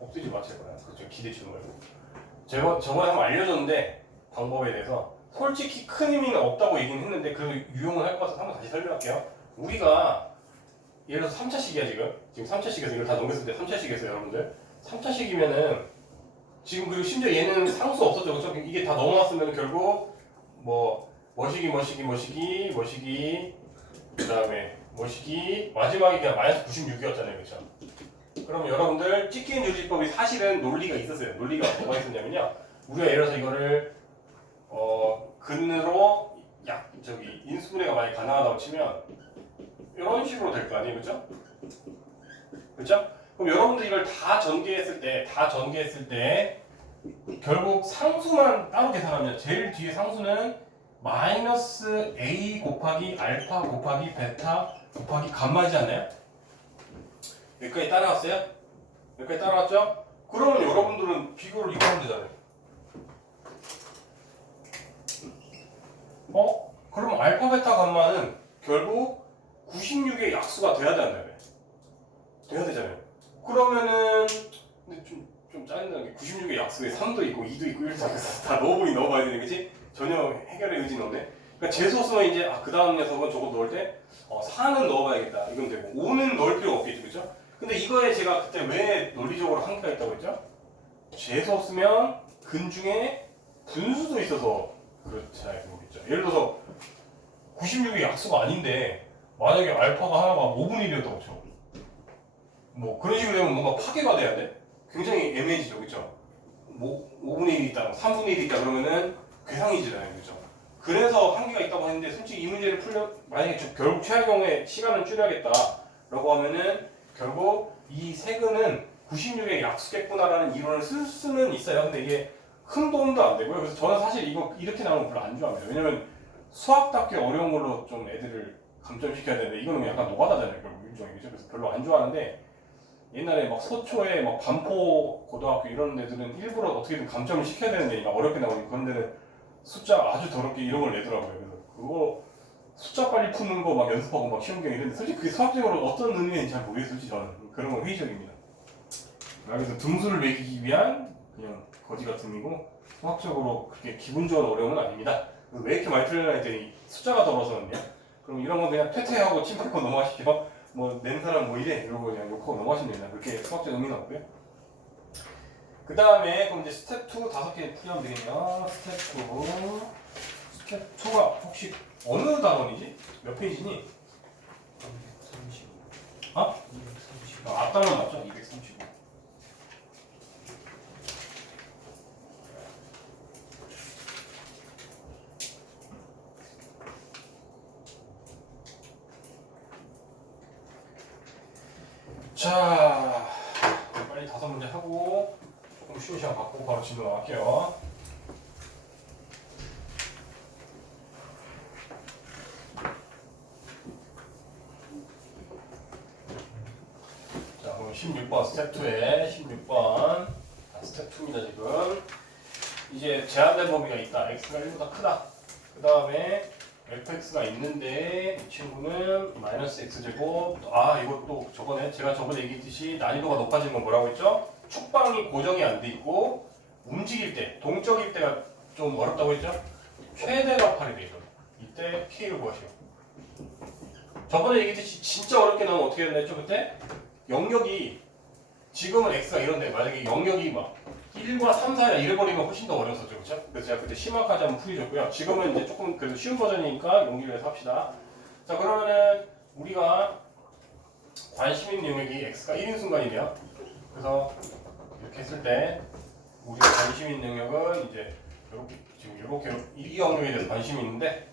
엎드리지 마실 거야. 그렇죠? 기대치는 말고. 저번에 한번 알려줬는데 방법에 대해서 솔직히 큰 의미는 없다고 얘기는 했는데 그 유용을 할 것 같아서 한번 다시 설명할게요. 우리가 예를 들어서 3차식이야 지금 3차식에서 이걸 다 넘겼을 때 3차식에서 여러분들 3차식이면은 지금 그리고 심지어 얘는 상수 없었죠, 그렇죠? 이게 다 넘어왔으면 결국 뭐 머시기 그 다음에 머시기 마지막에 그냥 마이너스 96이었잖아요, 그렇죠? 그럼 여러분들 찍기엔 조리법이 사실은 논리가 있었어요. 논리가 뭐가 있었냐면요, 우리가 예를 들어서 이거를 근으로 인수분해가 만약 가능하다고 치면 이런 식으로 될 거 아니에요, 그렇죠? 그렇죠? 그럼 여러분들 이걸 다 전개했을 때 결국 상수만 따로 계산하면 제일 뒤에 상수는 마이너스 a 곱하기 알파 곱하기 베타 곱하기 감마이지 않나요? 여기까지 따라왔어요? 여기까지 따라왔죠? 그러면 여러분들은 비교를 이거 하면 되잖아요. 그러면 알파 베타 감마는 결국 96의 약수가 돼야 되나요? 돼야 되잖아요. 그러면은 근데 좀 짜증나는 게 96의 약수에 3도 있고 2도 있고 1도 있고 다 넣어봐야 되는 거지? 전혀 해결의 의지는 없네. 그러니까 재수없으면 이제 그 다음 녀석은 저거 넣을 때 4는 넣어봐야겠다 이건 되고 5는 넣을 필요가 없겠죠, 그렇죠? 근데 이거에 제가 그때 왜 논리적으로 한계가 있다고 했죠? 재수없으면 근 중에 분수도 있어서 그렇잖아요, 그거겠죠. 예를 들어서 96의 약수가 아닌데 만약에 알파가 하나가 5분의 1이었다고 쳐. 뭐 그런 식으로 되면 뭔가 파괴가 돼야 돼. 굉장히 애매해지죠, 그렇죠? 뭐 5분의 1이 있다, 3분의 1이 있다 그러면은 괴상해지잖아요, 그렇죠? 그래서 한계가 있다고 했는데 솔직히 이 문제를 만약에 결국 최악의 경우에 시간을 줄여야겠다라고 하면은 결국 이 세근은 96의 약수겠구나라는 이론을 쓸 수는 있어요. 근데 이게 큰 도움도 안 되고요. 그래서 저는 사실 이거 이렇게 나오면 별로 안 좋아합니다. 왜냐면 수학답게 어려운 걸로 좀 애들을 감점시켜야 되는데 이거는 약간 노가다잖아요, 결국 일종의. 그래서 별로 안 좋아하는데 옛날에 막 서초에 막 반포 고등학교 이런 데들은 일부러 어떻게든 감점을 시켜야 되는데 어렵게 나오니까 그런 데는 숫자 아주 더럽게 이런 걸 내더라고요. 그래서 그거 숫자 빨리 푸는 거 막 연습하고 막 시험 경이 이랬는데 솔직히 그게 수학적으로 어떤 의미인지 잘 모르겠어요, 저는. 그런 건 회의적입니다. 그래서 등수를 매기기 위한 그냥 거지 같은 의미고 수학적으로 그렇게 기분 좋은 어려움은 아닙니다. 왜 이렇게 많이 틀려나 했더니 숫자가 더러워서 그러냐? 그럼 이런 건 그냥 퇴퇴하고 침 뱉고 넘어가시죠. 뭐 낸 사람 뭐 이래 이러고 그냥 욕하고 넘어가시면 됩니다. 그렇게 수학적 의미는 없고요. 그 다음에 그럼 이제 스텝 2 5개 풀이하면 되겠네요. 스텝 2가 혹시 어느 단원이지? 몇 페이지니? 230. 어? 230. 앞단원 맞죠? 235. 자, 빨리 5문제 하고 조금 쉬운 시간 갖고 바로 진로 나갈게요. 자, 그럼 16번 스텝 2에 16번 스텝 2입니다. 지금 이제 제한된 범위가 있다. x가 1보다 크다. 그 다음에 fx가 있는데 이 친구는 마이너스 x제곱. 이것도 저번에 제가 얘기했듯이 난이도가 높아지는 건 뭐라고 했죠? 축방이 고정이 안 돼 있고 움직일 때 동적일 때가 좀 어렵다고 했죠? 최대가 8이 되죠. 이때 K를 구하시오. 저번에 얘기했듯이 진짜 어렵게 나오면 어떻게 된다 했죠 그때? 영역이 지금은 X가 이런데 만약에 영역이 막 1과 3, 4야 이래버리면 훨씬 더 어려웠었죠 그렇죠? 그래서 제가 그때 심화까지 한번 풀이줬고요. 지금은 이제 조금 그래도 쉬운 버전이니까 용기를 내서 합시다. 자 그러면은 우리가 관심 있는 영역이 X가 1인 순간이면 그래서 이렇게 했을 때 우리가 관심 있는 영역은 이제 이렇게 지금 이렇게 이 영역에 대해서 관심이 있는데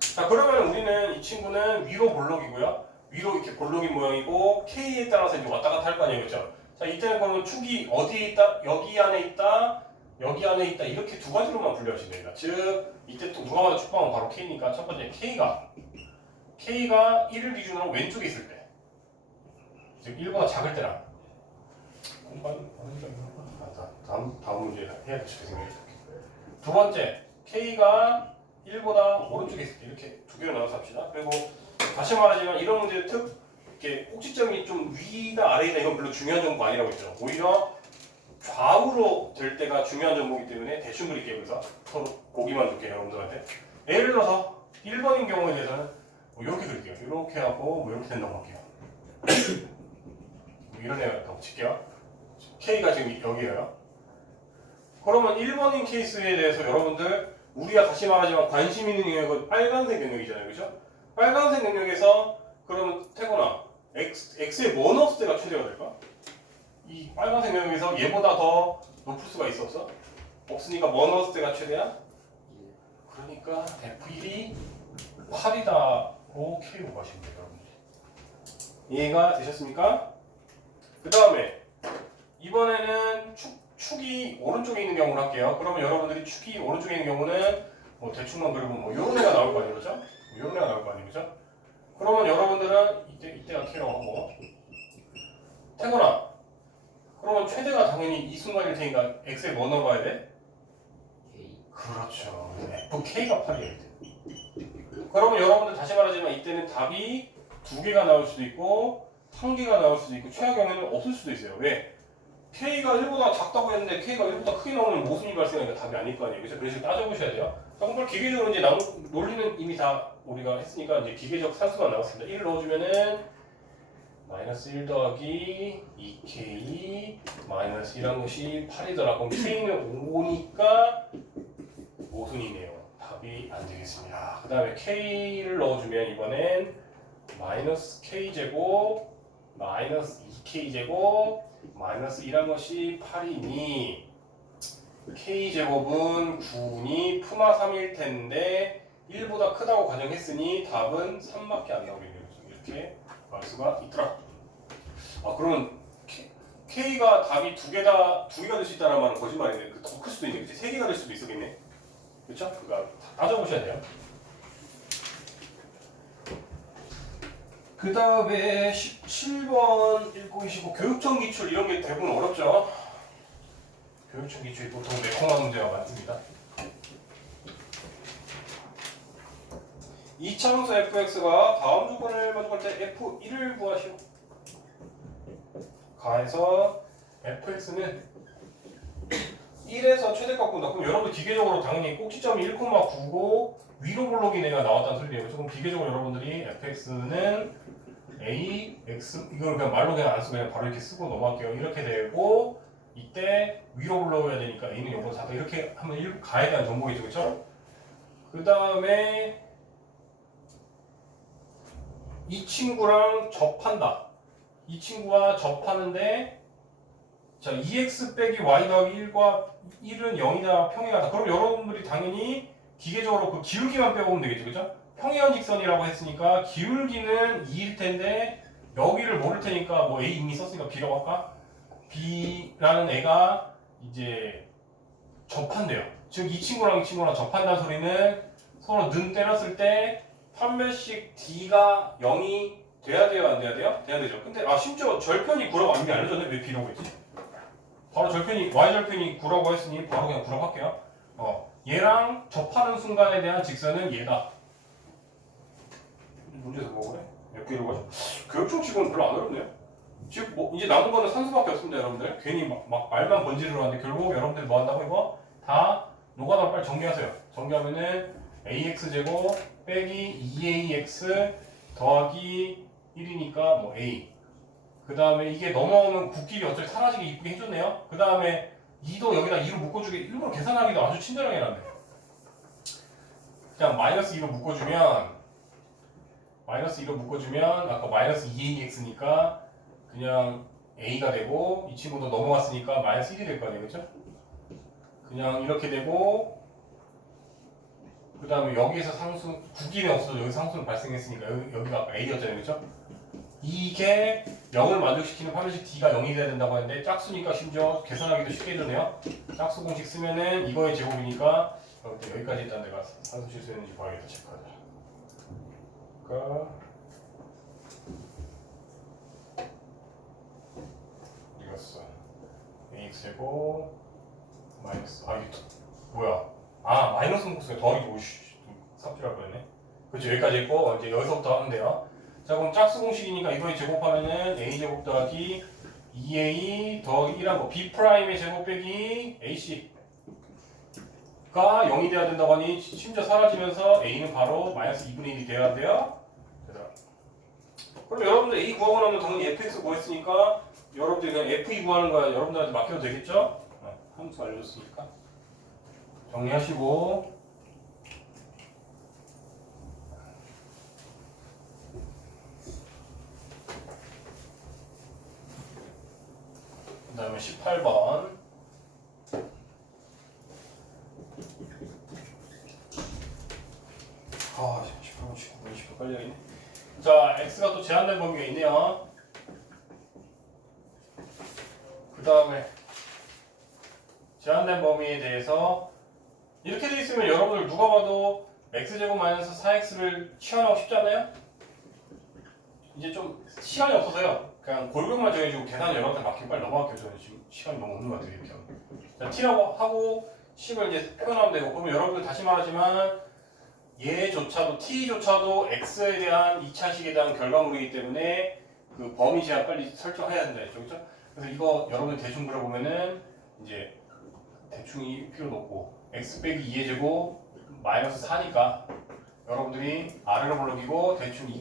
자 그러면 우리는 이 친구는 위로 볼록이고요. 위로 이렇게 볼록인 모양이고 K에 따라서 이제 왔다 갔다 할 거 아니에요 그렇죠? 자 이때는 그러면 축이 어디에 있다? 여기 안에 있다? 여기 안에 있다 이렇게 두 가지로만 분류하시면 됩니다. 즉 이때 또 누가 봐도 축방은 바로 K니까 첫 번째 K가 1을 기준으로 왼쪽에 있을 때 즉 1보다 작을 때랑 다음 문제 해야 될 생각이 두 번째 K가 1보다 오른쪽에 있을 때 이렇게 두 개로 나눠서 합시다. 그리고 다시 말하지만 이런 문제의 이렇게 꼭지점이 좀 위다 아래이다 이건 별로 중요한 정보가 아니라고 했죠. 오히려 좌우로 될 때가 중요한 정보이기 때문에 대충 그릴게요. 그래서 서로 보기만 줄게요 여러분들한테. 예를 들어서 1번인 경우에 대해서는 뭐 이렇게 그릴게요. 이렇게 하고 뭐 이렇게 된다고 할게요. 뭐 이런 애가 칠게요. K가 지금 여기에요. 그러면 1번인 케이스에 대해서 여러분들 우리가 다시 말하지만 관심 있는 영역은 빨간색 영역이잖아요. 그죠? 빨간색 영역에서 그러면 태곤아 X에 뭐 넣었을 때가 최대가 될까? 이 빨간색 영역에서 얘보다 더 높을 수가 있어 없어? 없으니까 뭐 넣었을 때가 최대야? 그러니까 F1이 8이다고 K로 가시면 돼요. 여러분들. 이해가 되셨습니까? 그 다음에 이번에는 축이 오른쪽에 있는 경우를 할게요. 그러면 여러분들이 축이 오른쪽에 있는 경우는 뭐 대충만 그리면 뭐 이런 애가 나올 거 아니에요, 그렇죠? 이런 애가 나올 거 아니에요, 그렇죠? 그러면 여러분들은 이때가 K라고 하고 태거나 그러면 최대가 당연히 이 순간일 테니까 X에 뭐 넣어봐야 돼? K. 그렇죠. FK가 8이에요. 그러면 여러분들 다시 말하지만 이때는 답이 2개가 나올 수도 있고 1개가 나올 수도 있고 최악 경우에는 없을 수도 있어요. 왜? K가 1보다 작다고 했는데 K가 1보다 크게 나오면 모순이 발생하니까 답이 아닐 거 아니에요. 그래서 그래서 따져보셔야 돼요. 자, 그럼 기계적으로 이제 논리는 이미 다 우리가 했으니까 이제 기계적 산수가 나왔습니다. 1을 넣어주면은 마이너스 1 더하기 2K 마이너스 1한 것이 8이더라. 그럼 K는 5니까 모순이네요. 답이 안 되겠습니다. 그 다음에 K를 넣어주면 이번엔 마이너스 K제곱 마이너스 2K제곱 마이너스 1한 것이 8이니 K제곱은 9니 푸마 3일 텐데 1보다 크다고 가정했으니 답은 3밖에 안 나오겠네요. 이렇게 알 수가 있더라. 아 그러면 K가 답이 두 개가 될 수 있다는 말은 거짓말인데 더 클 수도 있네. 그치? 3개가 될 수도 있었겠네. 그렇죠? 그러니까 따져보셔야 돼요. 그 다음에 17번 읽고 계시고 교육청 기출 이런 게 대부분 어렵죠. 교육청 기출이 보통 매콤한 문제가 많습니다. 이차함수 fx가 다음 조건을 만족할 때 f1을 구하시오. 가에서 fx는 1에서 최대값 군다. 그럼 여러분들 기계적으로 당연히 꼭지점이 1,9고 위로 볼록인 애가 나왔다는 소리예요. 그럼 기계적으로 여러분들이 fx는 a, x 이걸 그냥 말로 그냥 안 쓰고 그냥 바로 이렇게 쓰고 넘어갈게요. 이렇게 되고 이때 위로 올라오야 되니까 a는 0보다 작다. 이렇게 하면 1 가에 대한 정보겠죠, 그렇죠? 그 다음에 이 친구랑 접한다. 이 친구와 접하는데 자 2x 빼기 y 더하기 1과 1은 0이다 평행하다. 그럼 여러분들이 당연히 기계적으로 그 기울기만 빼보면 되겠죠, 그죠? 평행한 직선이라고 했으니까 기울기는 2일 텐데 여기를 모를 테니까 뭐 a 이미 썼으니까 b라고 할까? b라는 애가 이제 접한대요. 즉 이 친구랑 이 친구랑 접한다는 소리는 서로 는 때렸을 때 판별식 d가 0이 돼야 돼요, 안 돼야 돼요? 돼야 되죠. 근데 심지어 절편이 9라고 이미 알려줬네. 왜 b라고 했지? 바로 절편이 y절편이 9라고 했으니 바로 그냥 9라고 할게요. 얘랑 접하는 순간에 대한 직선은 얘다. 문제에서 뭐 그래? 몇 개로 가죠? 교육청 치고는 별로 안 어렵네요. 즉 뭐 이제 남은 거는 산수밖에 없습니다, 여러분들. 괜히 막 말만 번지르르 하는데 결국 여러분들 뭐 한다고 이거 다 노가다 빨리 정리하세요. 정리하면은 ax 제곱 빼기 2ax 더하기 1이니까 뭐 a. 그 다음에 이게 넘어오면 굵길이 어차피 사라지게 이쁘게 해줬네요. 그 다음에 2도 여기다 2로 묶어주게 일부러 계산하기도 아주 친절하게 해놨네. 그냥 마이너스 2로 묶어주면 아까 마이너스 2ax니까 그냥 a가 되고 이 친구도 넘어갔으니까 마이너스 1이 될 거 아니에요, 그렇죠? 그냥 이렇게 되고 그 다음에 여기에서 상수 굵기는 없어도 여기 상수는 발생했으니까 여기가 아까 a였잖아요, 그렇죠? 이게 0을 만족시키는 판별식 d가 0이 돼야 된다고 했는데 짝수니까 심지어 계산하기도 쉽게 해주네요. 짝수 공식 쓰면은 이거의 제곱이니까 여기까지 일단 내가 산수 실수했는지 봐야겠다. 체크하자. 그러니까 이겼어. ax 제곱 마이너스 이게 뭐야? 마이너스 공식에 더하기 오씨 삽질할 뻔했네. 그렇죠, 여기까지 했고 이제 여기서부터 하면 돼요. 자, 그럼 짝수 공식이니까 이거에 제곱하면은 a 제곱 더하기 2a 더하기 1한 거 b 프라임의 제곱 빼기 ac 가 0이 돼야 된다고 하니 심지어 사라지면서 a는 바로 마이너스 2분의 1이 돼야 돼요. 그럼 여러분들 a 구하고 나면 당연히 fx 구했으니까 여러분들이 그냥 f2 구하는 거야 여러분들한테 맡겨도 되겠죠? 함수 알려줬으니까 정리하시고 그 다음에 18번 아 18번 치고 20번 빨리 하겠네. 자, x가 또 제한된 범위가 있네요. 그 다음에 제한된 범위에 대해서 이렇게 돼 있으면 여러분들 누가 봐도 x제곱 마이너스 4x를 취하고 싶지 않아요? 이제 좀 시간이 없어서요. 그냥 골격만 정해주고 계산 여러분한테 맡기고 빨리 넘어갈게요. 저는 지금 시간이 너무 없는 것 같아요. 이렇게 하면. 자, t라고 하고 10을 이제 표현하면 되고 그러면 여러분들 다시 말하지만 얘조차도 t조차도 x에 대한 2차식에 대한 결과물이기 때문에 그 범위 제한 빨리 설정해야 된다 했죠, 그렇죠? 그래서 이거 여러분들 대충 그려보면은 이제 대충이 필요도 없고 x 빼기 2의 제곱 마이너스 4니까 여러분들이 아래로 블록이고 대충 2,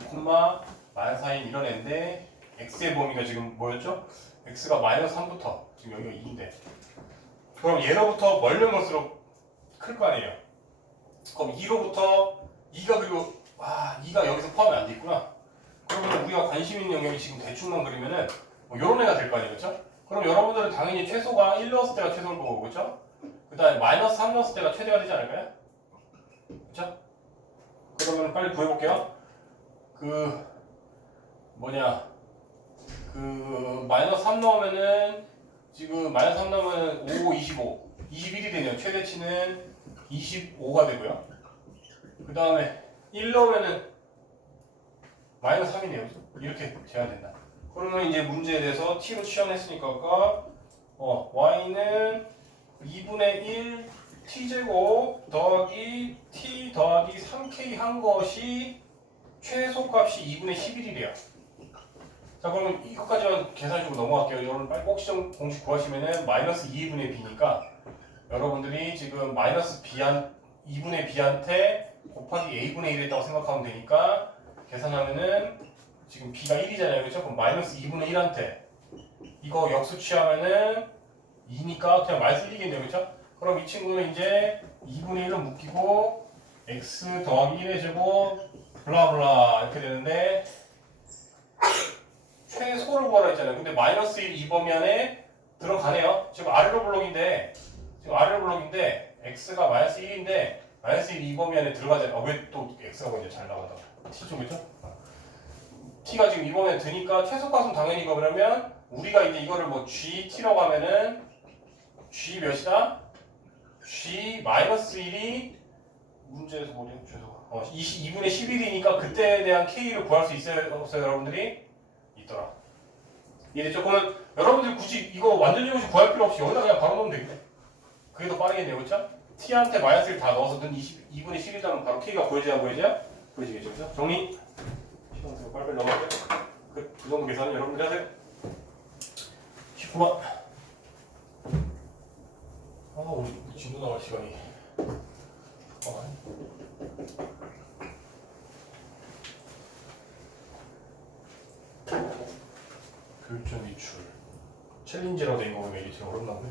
마이너스 4인 이런 애인데 x의 범위가 지금 뭐였죠? x가 마이너스 3부터 지금 여기가 2인데 그럼 얘로부터 멀면 멀수록 클 거 아니에요? 그럼 2로부터 2가 그리고 2가 여기서 포함이 안 돼 있구나. 그러면 우리가 관심 있는 영역이 지금 대충만 그리면은 뭐 요런 애가 될 거 아니에요, 그렇죠? 그럼 여러분들은 당연히 최소가 1 넣었을 때가 최소일 거고, 그렇죠? 그다음에 마이너스 3 넣었을 때가 최대가 되지 않을까요? 그렇죠? 그러면 빨리 구해볼게요. 마이너스 3 넣으면은 지금 마이너스 3 넣으면 5, 25, 21이 되네요. 최대치는 25가 되고요. 그 다음에 1 넣으면은 마이너스 3이네요. 이렇게 돼야 된다. 그러면 이제 문제에 대해서 t로 취합했으니까 y는 2분의 1 t제곱 더하기 t 더하기 3k 한 것이 최소값이 2분의 11이래요. 자, 그러면 이것까지만 계산해주고 넘어갈게요. 여러분 빨리 꼭 시정 공식 구하시면은 마이너스 2분의 b니까 여러분들이 지금 마이너스 2분의 b한테 곱하기 a분의 1을 했다고 생각하면 되니까 계산하면은 지금 b가 1이잖아요, 그렇죠? 그럼 마이너스 2분의 1한테 이거 역수 취하면은 2니까 그냥 마이너스 1이겠네요, 그렇죠? 그럼 이 친구는 이제 2분의 1은 묶이고 x 더하기 1의 제곱 블라블라 이렇게 되는데 최소를 구하라 했잖아요. 근데 마이너스 1 이 범위 안에 들어가네요. 지금 아래로 블록인데 x가 마이너스 1인데 마이너스 1 이 범위 안에 들어가잖아요. 왜 또 x가 먼저 잘 나간다? t죠, 그렇죠? t가 지금 이 범위 안에 드니까 최소값은 당연히 이거 그러면 우리가 이제 이거를 뭐 gt라고 하면은 g 몇이다? g 마이너스 1이 문제에서 뭐래요? 죄송합니다. 2분의 11이니까 그때에 대한 k를 구할 수 있어요, 없어요, 여러분들이? 있더라. 이해됐죠? 그러면 여러분들이 굳이 이거 완전 제곱식 구할 필요 없이 여기다 그냥 바로 넣으면 되겠네. 그게 더 빠르겠네요, 그렇죠? t한테 마이너스 1 다 넣어서 는 2분의 11이라면 바로 k가 구해져야 안 구해져야? 구해지겠죠, 그렇죠? 정리. 시간 빨리 넘어갈게요. 그 정도 계산은 여러분들이 하세요. 19번. 아, 우리 진도 나갈 시간이. 교육전 이출. 챌린지라고 된 거 보면 이게 제일 어렵나 보네.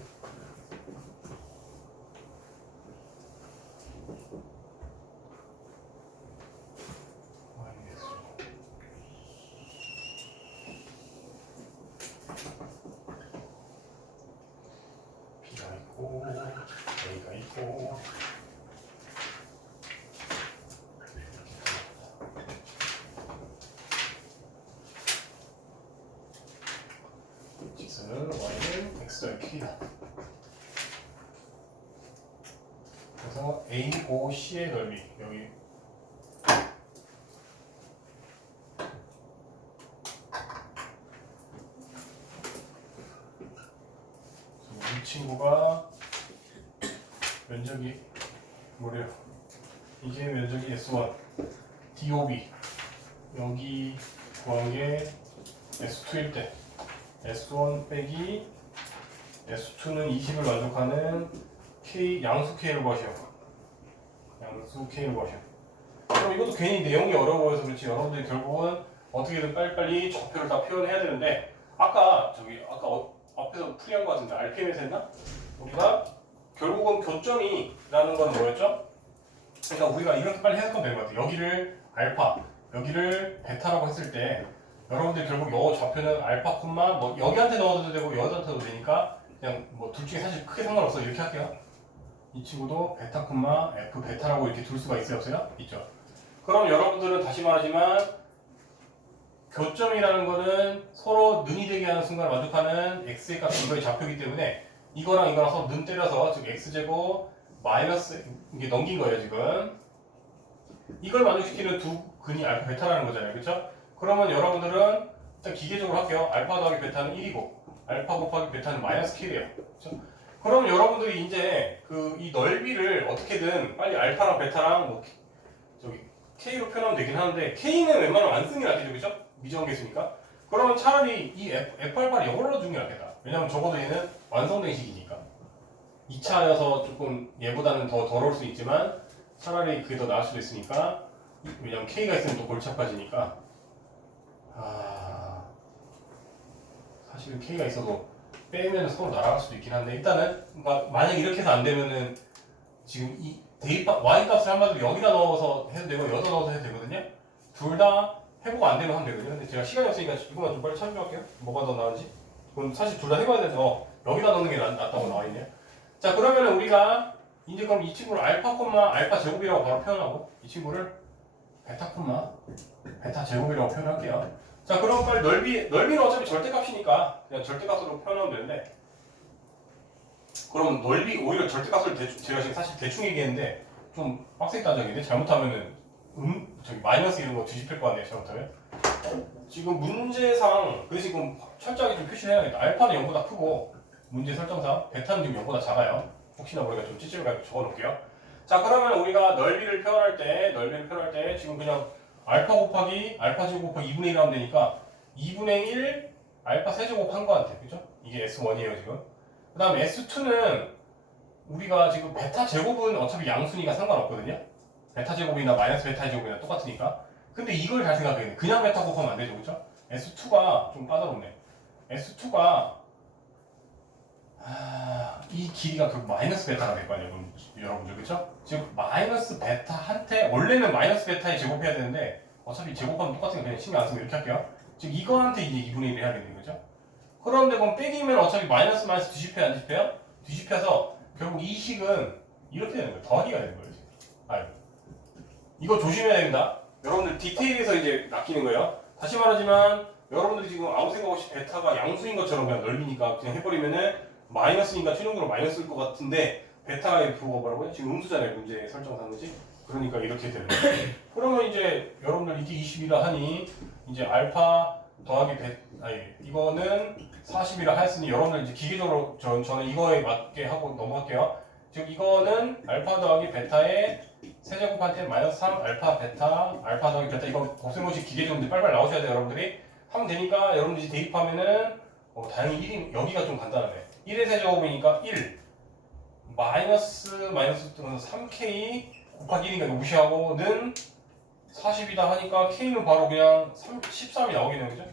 B가 있고 A가 있고 직선은 Y는 X의 Q다. 그래서 A, O, C의 넓이 여기 이 친구가 면적이 뭐래요? 이게 면적이 S1 DOB 여기 구한 게 S2일 때 S1 빼기 S2는 20을 만족하는 K 양수 K를 구하시오. 양수 K를 구하시오. 그럼 이것도 괜히 내용이 어려워 보여서 그렇지 여러분들이 결국은 어떻게든 빨리빨리 좌표를 다 표현해야 되는데 아까 앞에서 풀이한 거 같은데 RPM에서 했나? 우리가 결국은 교점이라는 건 뭐였죠? 그러니까 우리가 이렇게 빨리 해석하면 되는 것 같아요. 여기를 알파, 여기를 베타라고 했을 때 여러분들 결국 요 좌표는 알파 콤마 뭐 여기한테 넣어도 되고 여기한테 넣어도 되니까 그냥 뭐 둘 중에 사실 크게 상관없어 이렇게 할게요. 이 친구도 베타 콤마 F 베타라고 이렇게 둘 수가 있어요 없어요? 있죠. 그럼 여러분들은 다시 말하지만 교점이라는 거는 서로 능이 되게 하는 순간을 만족하는 x의 값이 이거의 좌표이기 때문에 이거랑 이거랑 서로 능 때려서 즉 x제곱 마이너스 이게 넘긴 거예요 지금. 이걸 만족시키는 두 근이 알파 베타라는 거잖아요. 그렇죠? 그러면 여러분들은 일단 기계적으로 할게요. 알파 더하기 베타는 1이고 알파 곱하기 베타는 마이너스 K래요. 그렇죠? 그럼 여러분들이 이제 그 이 넓이를 어떻게든 빨리 알파랑 베타랑 뭐 저기 K로 표현하면 되긴 하는데 K는 웬만하면 안 쓰는 게 낫겠죠. 그렇죠? 미정계수니까. 그러면 차라리 이 F알파를 영어로 넣어주는 게 낫겠다. 왜냐면 적어도 얘는 완성된 식이니까. 2차여서 조금 얘보다는 더 더러울 수 있지만 차라리 그게 더 나을 수도 있으니까 왜냐면 K가 있으면 또 골치 아파지니까 사실 K가 있어도 빼면 서로 날아갈 수도 있긴 한데 일단은 만약 이렇게 해서 안 되면은 지금 이 대입 Y 값을 한마디로 여기다 넣어서 해도 되고 여기다 넣어서 해도 되거든요. 둘 다 해보고 안 되면 하면 되거든요. 근데 제가 시간이 없으니까 이거만 좀 빨리 참조할게요. 뭐가 더 나은지. 그럼 사실 둘 다 해봐야 돼서 여기다 넣는 게 낫다고 나와 있네요. 자 그러면 우리가 이제 그럼 이 친구를 알파 콤마 알파 제곱이라고 바로 표현하고 이 친구를 베타 콤마 베타 제곱이라고 표현할게요. 자 그럼 빨리 넓이는 어차피 절대값이니까 그냥 절대값으로 표현하면 되는데 그럼 넓이 오히려 절대값을 제가 지금 사실 대충 얘기했는데 좀 빡세게 따져야겠네. 잘못하면은 저기 마이너스 이런 거 뒤집힐 거 같네요. 잘못하면 지금 문제상 그 지금 철저하게 좀 표시를 해야겠다. 알파는 0보다 크고 문제 설정상 베타는 지금 0보다 작아요. 혹시나 모르니까 좀 찌질하게 적어 놓을게요. 자 그러면 우리가 넓이를 표현할 때 지금 그냥 알파 곱하기 알파 제곱 곱하기 2분의 1 하면 되니까 2분의 1 알파 세제곱 한 거 같아. 그죠? 이게 S1이에요 지금. 그 다음에 S2는 우리가 지금 베타 제곱은 어차피 양수니까 상관없거든요. 베타 제곱이나 마이너스 베타 제곱이나 똑같으니까. 근데 이걸 잘 생각해야 돼. 그냥 베타 곱하면 안 되죠. 그죠? S2가 좀 까다롭네. S2가 이 길이가 결국 마이너스 베타가 될 거 아니에요, 여러분들. 그쵸? 지금 마이너스 베타한테 원래는 마이너스 베타에 제곱해야 되는데 어차피 제곱하면 똑같으니까 그냥 신경 안 쓰고 이렇게 할게요. 지금 이거한테 이제 2분의 1을 해야겠네요. 그죠? 그런데 그럼 빼기면 어차피 마이너스 뒤집혀요? 안 뒤집혀요? 뒤집혀서 결국 이 식은 이렇게 되는 거예요. 더하기가 되는 거예요. 지금. 이거 조심해야 됩니다. 여러분들 디테일에서 이제 낚이는 거예요. 다시 말하지만 여러분들이 지금 아무 생각 없이 베타가 양수인 것처럼 그냥 넓이니까 그냥 해버리면은 마이너스니까 최종적으로 마이너스일 것 같은데 베타가 이렇게 뭐라고요? 지금 음수잖아요. 문제 설정상 그지? 그러니까 이렇게 되는 거예요. 그러면 이제 여러분들 이게 20이라 하니 이제 알파 더하기 이거는 40이라 했으니 여러분들 이제 기계적으로 저는 이거에 맞게 하고 넘어갈게요. 지금 이거는 알파 더하기 베타의 세제곱한테 마이너스 3 알파 베타 알파 더하기 베타 이거 곱셈공식 기계적으로 빨리빨리 나오셔야 돼요. 여러분들이 하면 되니까 여러분들이 대입하면은 다행히 1이 여기가 좀 간단하네. 1의 세제곱이니까 1 마이너스 3k 곱하기 1이니까 이거 무시하고 는 40이다 하니까 k는 바로 그냥 13이 나오겠네요. 그죠?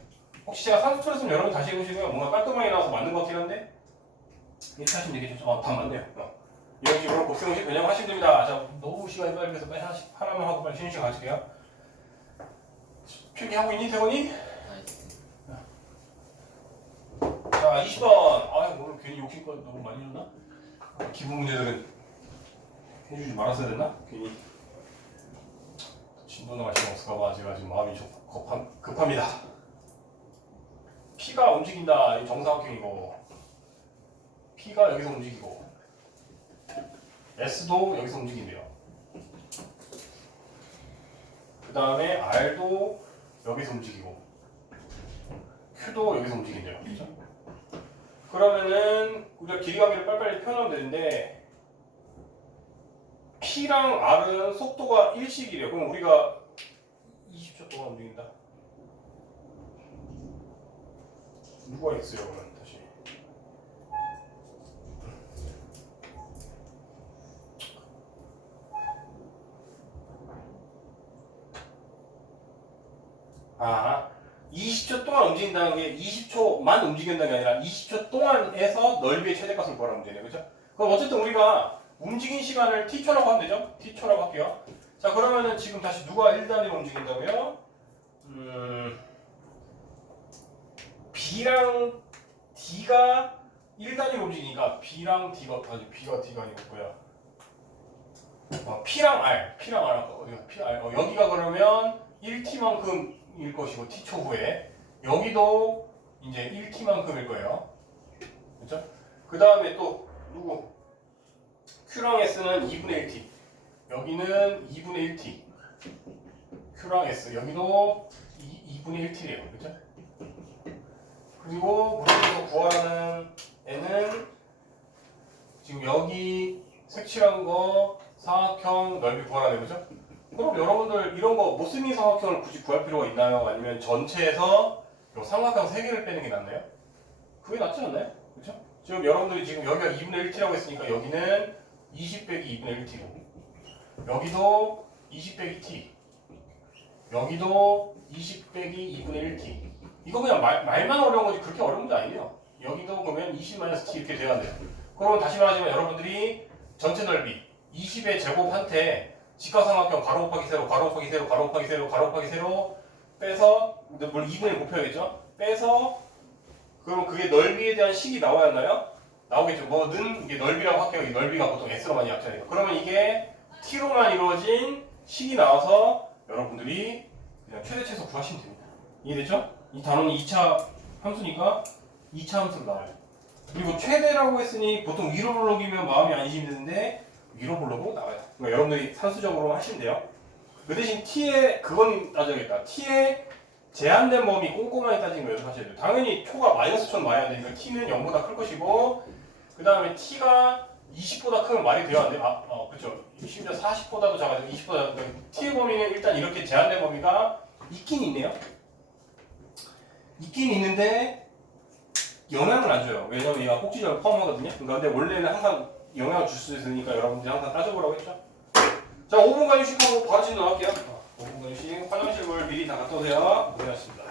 혹시 제가 산수 틀렸으면 여러분 다시 해보시고요. 뭔가 깔끔하게 나와서 맞는 것 같긴 한데 이렇게 하시면 되겠죠. 다 맞네요. 이런 식으로 곱셈공식 변형하시면 됩니다. 자, 너무 시간이 빨리 가서 빨리 하나만 하고 빨리 쉬는 시간 가질게요. 필기하고 있니, 태건이? 자, 20번. 오늘 괜히 욕심껏 너무 많이 줬나? 기본 문제들은 해주지 말았어야 됐나? 괜히 진도나가 시간 없을까봐 제가 지금 마음이 좀 급합니다. P가 움직인다. 이 정사각형이고 P가 여기서 움직이고 S도 여기서 움직인대요. 그 다음에 R도 여기서 움직이고 Q도 여기서 움직인대요. 그렇죠? 그러면은 우리가 길이관계를 빨리빨리 표현하면 되는데 P랑 R은 속도가 1씩이래요. 그럼 우리가 20초 동안 움직인다. 누가 X요 그러면 다시. 아, 20초 동안 움직인다는 게 20초만 움직인다는 게 아니라 20초 동안에서 넓이의 최대값을 구하라는 문제네요. 그죠? 그럼 어쨌든 우리가 움직인 시간을 t초라고 하면 되죠? t초라고 할게요. 자, 그러면은 지금 다시 누가 1단위로 움직인다고요? B랑 D가 1단위로 움직이니까 B랑 D가 D가 아니고 뭐야? P랑 R 어디가 P, R 여기가 그러면 1t만큼일 것이고 t초 후에 여기도 이제 1t만큼일 거예요. 그렇죠? 그 다음에 또 누구? Q랑 S는 2분의 1t. 여기는 2분의 1t. Q랑 S 여기도 2분의 1t래요. 그렇죠? 그리고 물에서 구하라는 N은 지금 여기 색칠한 거 사각형 넓이 구하라는 거죠? 그럼 여러분들 이런 거 못생긴 사각형을 굳이 구할 필요가 있나요? 아니면 전체에서 요 삼각형 3개를 빼는 게 낫나요? 그게 낫지 않나요? 그렇죠? 지금 여러분들이 지금 여기가 2분의 1t라고 했으니까 여기는 20 빼기 2분의 1t고 여기도 20 빼기 t 여기도 20 빼기 2분의 1t 이거 그냥 말만 어려운 거지 그렇게 어려운 게 아니에요. 여기도 그러면 20-t 이렇게 돼야 돼요. 그러면 다시 말하자면 여러분들이 전체 넓이 20의 제곱한테 직각삼각형 가로 곱하기 세로 가로 곱하기 세로 가로 곱하기 세로 가로 곱하기 세로 빼서 물론 2분의 1 곱해야겠죠? 빼서 그럼 그게 넓이에 대한 식이 나와야 하나요? 나오겠죠. 뭐는 이게 넓이라고 할게요. 이 넓이가 보통 x로 많이 약자니까. 그러면 이게 t로만 이루어진 식이 나와서 여러분들이 그냥 최대 최소 구하시면 됩니다. 이해됐죠? 이 단원이 2차 함수니까 2차 함수로 나와요. 그리고 최대라고 했으니 보통 위로 블록이면 마음이 안심이 드는데 위로 블록으로 나와요. 그러니까 여러분들이 산수적으로 하시면 돼요. 그 대신 t에 그건 따져야겠다. t에 제한된 범위 꼼꼼하게 따지는 거 연습하셔야 돼요. 당연히 초가 마이너스 1000 와야 되니까 t는 0보다 클 것이고 그 다음에 t가 20보다 크면 말이 돼야 안 돼요. 그렇죠. 심지어 40보다도 작아지고 20보다 그러니까 t의 범위는 일단 이렇게 제한된 범위가 있긴 있네요. 있긴 있는데 영향을 안 줘요. 왜냐면 얘가 꼭지점을 포함하거든요. 그런데 원래는 항상 영향을 줄 수 있으니까 여러분들이 항상 따져보라고 했죠. 자, 5분간 휴식하고 바로 진행할게요. 5분간 휴식. 화장실 물 미리 다 갔다 오세요. 고생하셨습니다.